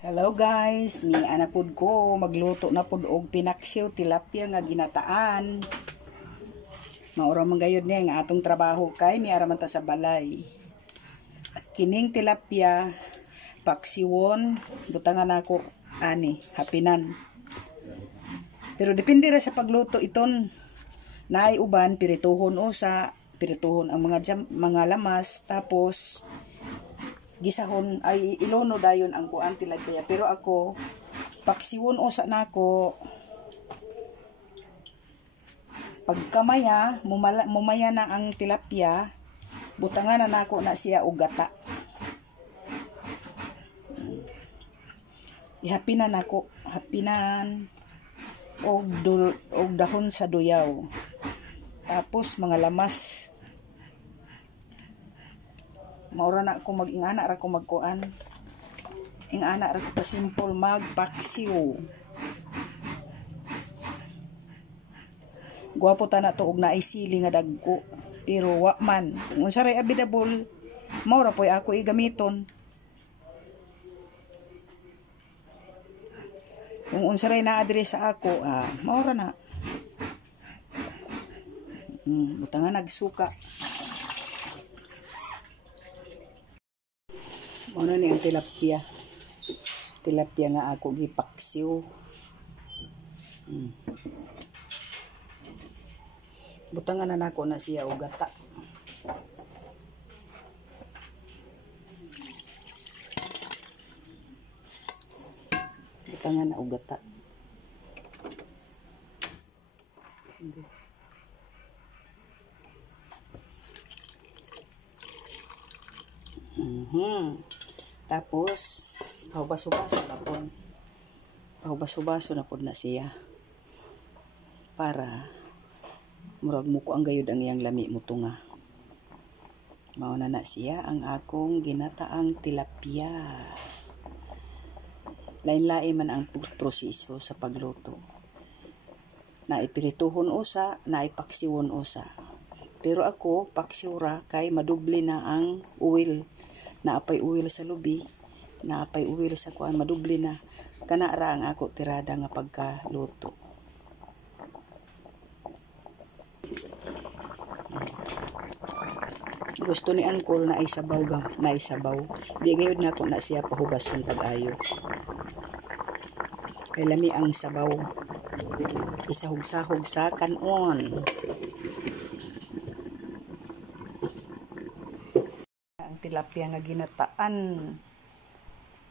Hello guys, ni anapod ko magluto na pud og pinaksiw tilapia nga ginataan. Maura man gayud niya nga atong trabaho kay ni araman ta sa balay. Kining tilapia paksiwon butangan ako ani hapinan. Pero depende ra sa pagluto iton. Naay uban pirituhon usa, pirituhon ang mga lamas tapos gisahon ay ilono dayon ang kuan tilapia, pero ako paksiwon usa nako pagkamaya mumaya na ang tilapia butangan na nako na siya og gata, ihapinan nako hapinan og dahon sa duyaw tapos mga lamas. Maura na ako mag-ingana ra ko magkuan. Ingana ra ko pa simple magpaksiw. Guwapo ta na to og naay sili nga dagko. Pero wa man. Kung unsa ray available, maura poy ako igamiton. Kung unsa ray na-address sa ako, maura na. Butangan nagsuka. Ano ni ang tilapia? Tilapia nga ako gipaksiw. Butangan na nako na siya og gata. Butangan na og gata. Tapos pahubaso-baso na po. Pahubaso-baso na po na siya. Para murag muko ang gayud ang iyang lami mutunga. Mao na siya ang akong ginataang tilapia. Lain-lain man ang proseso sa pagluto. Naipirituhon usa, naipaksiwon usa. Pero ako paksiwra kay madubli na ang oil. Naapay oil sa lubi, naapay oil sa kuan, madubli na. Kana ra ang ako tirada nga pagkaluto. Gusto ni Angkol na isabaw na isabaw. Di gayud na ako na siya pahubason pag-ayo. Kay lami ang sabaw. Isahog-sahog sa kanon. Tilapia nga ginataan.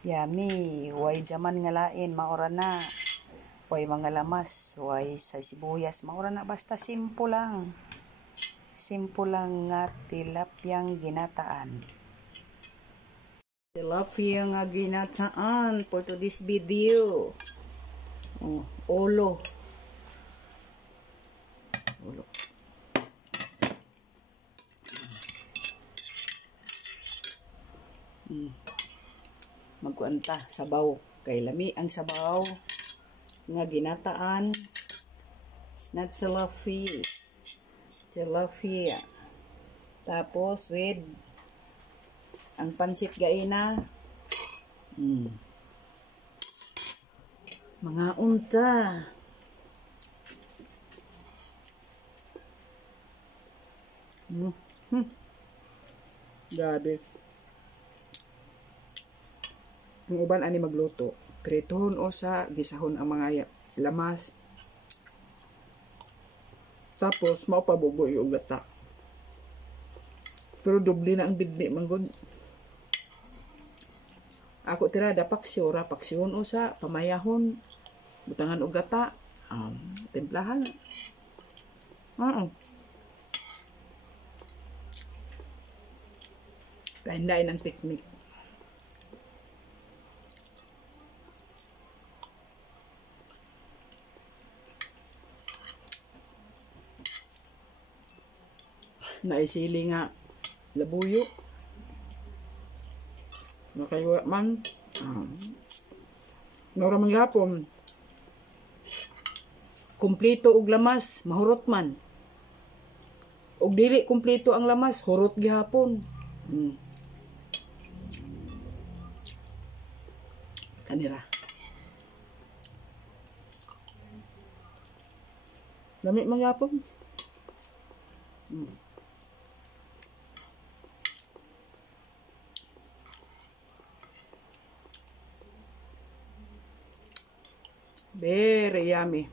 Yummy. Way jaman nga lain. Maura na. Way mga lamas. Way sa sibuyas. Maura na. Basta simple lang. Simple lang nga tilapiyang ginataan. Tilapia nga ginataan for today's video. Olo. Olo. Magkuanta sabaw kay lami ang sabaw nga ginataan. It's not tilapia tapos with ang pansit gaina, mga unta. Grabe. Ang uban ani magluto, prituhon o sa gisahon ang mga lamas. Tapos mao pa buboy og gata. Pero doble na ang bidli manggod. Ako tirada paksiw paksiyon usa, pamayahon, butangan og gata, templahan. Lain-lain ang teknik. Naisili nga labuyo nakaywa man naramang gapon kumplito og lamas mahurot man og dili kumplito ang lamas hurot gihapon Kanira. Dami magyapon. Very yummy.